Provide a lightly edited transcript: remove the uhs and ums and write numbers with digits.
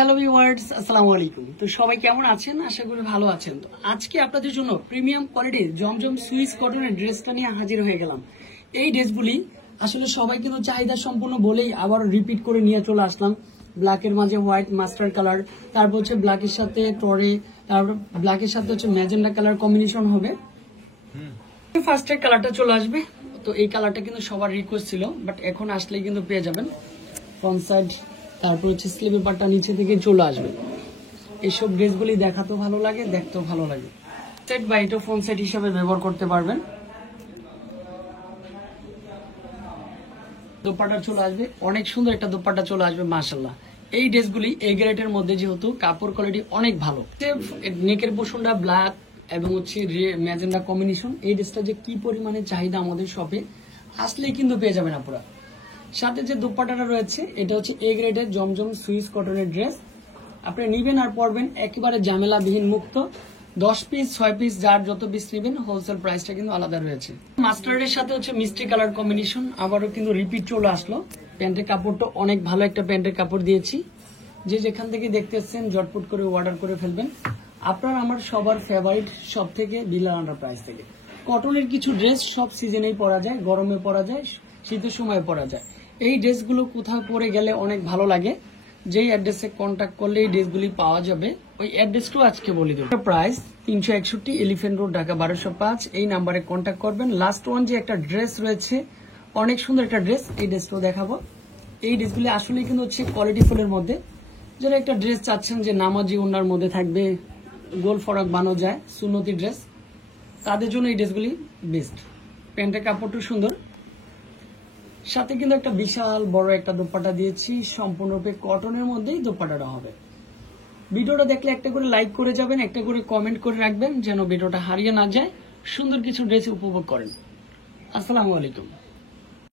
Hello viewers, আসসালামু আলাইকুম। তো সবাই কেমন আছেন? আশা করি ভালো আছেন। তো আজকে আপনাদের জন্য প্রিমিয়াম কোয়ালিটির জমজম সুইস কটনের ড্রেসটা নিয়ে হাজির হয়ে গেলাম। এই ড্রেসগুলি আসলে সবাই কিন্তু চাহিদা সম্পন্ন বলেই আবার রিপিট করে নিয়ে চলে আসলাম। ব্ল্যাকের মাঝে হোয়াইট মাস্টার্ড কালার, তারপর হচ্ছে ব্ল্যাকের সাথে টরে, তারপর ব্ল্যাকের সাথে হচ্ছে ম্যাজেন্ডা কালার কম্বিনেশন হবে। ফার্স্টের কালারটা চলে আসবে। তো এই কালারটা কিন্তু সবার রিকোয়েস্ট ছিল, বাট এখন আসলে কিন্তু পেয়ে যাবেন। ফ্রন্ট সাইড, তারপর হচ্ছে স্লিভের পাটটা নিচে থেকে চলে আসবে। এইসব ড্রেসগুলি দেখাতেও ভালো লাগে, দেখতেও ভালো লাগে। সেট বা এটা ফ্রন্ট সাইড হিসাবে ব্যবহার করতে পারবেন। দোপাট্টা চলে আসবে, অনেক সুন্দর একটা দোপাট্টা চলে আসবে মাশাআল্লাহ। এই ড্রেসগুলি এ গ্রেডের মধ্যে, যেহেতু কাপড় কোয়ালিটি অনেক ভালো। নেকের পোর্শনটা ব্ল্যাক এবং হচ্ছে ম্যাজেন্ডা কম্বিনেশন। এই ড্রেসটা যে কি পরিমাণে চাহিদা আমাদের শপে, আসলেই কিন্তু পেয়ে যাবেন আপনারা। সাথে যে দোপাট্টাটা রয়েছে এটা হচ্ছে এ গ্রেডের জমজম সুইস কটনের ড্রেস। আপনি নিবেন আর পরবেন একেবারে ঝামেলাবিহীন মুক্ত। 10 পিস 6 পিস যার যত পিস নেবেন, হোলসেল প্রাইসটা কিন্তু আলাদা রয়েছে। মাস্টার্ডের সাথে হচ্ছে মিষ্টি কালার কম্বিনেশন, আবারও কিন্তু রিপিট চলে আসলো। প্যান্টের কাপড়টা অনেক ভালো একটা প্যান্টের কাপড় দিয়েছি। যে যেখান থেকে দেখতেছেন ঝটপট করে অর্ডার করে ফেলবেন। আপনার আমার সবার ফেভারিট সব থেকে বিলাল এন্টারপ্রাইজ থেকে কটনের কিছু ড্রেস সব সিজনেই পরা যায়, গরমে পরা যায়, শীতের সময় পরা যায়। এই ড্রেসগুলো কোথাও পরে গেলে অনেক ভালো লাগে। যেই অ্যাড্রেসে কন্ট্যাক্ট করলে এই ড্রেসগুলি পাওয়া যাবে, ওই অ্যাড্রেসটাও আজকে বলে দেবো। Price 361 elephant road, Dhaka 1205। এই নাম্বারে কন্ট্যাক্ট করবেন। লাস্ট ওয়ান যে একটা ড্রেস রয়েছে, অনেক সুন্দর একটা ড্রেস, এই ড্রেসটাও দেখাবো। এই ড্রেসগুলি আসলে কিন্তু হচ্ছে কোয়ালিটি ফুলের মধ্যে। যারা একটা ড্রেস চাচ্ছেন যে নামাজি ওনার মধ্যে থাকবে, গোল ফরক বানানো যায়, সুন্নতি ড্রেস, তাদের জন্য এই ড্রেসগুলি বেস্ট। প্যান্টের কাপড়টা সুন্দর, সাথে কিন্তু একটা বিশাল বড় একটা দোপাট্টা দিয়েছি। সম্পূর্ণরূপে কটনের মধ্যেই দোপাট্টাটা হবে। ভিডিওটা দেখলে একটা করে লাইক করে যাবেন, একটা করে কমেন্ট করে রাখবেন, যেন ভিডিওটা হারিয়ে না যায়। সুন্দর কিছু ড্রেস উপভোগ করেন। আসসালামু আলাইকুম।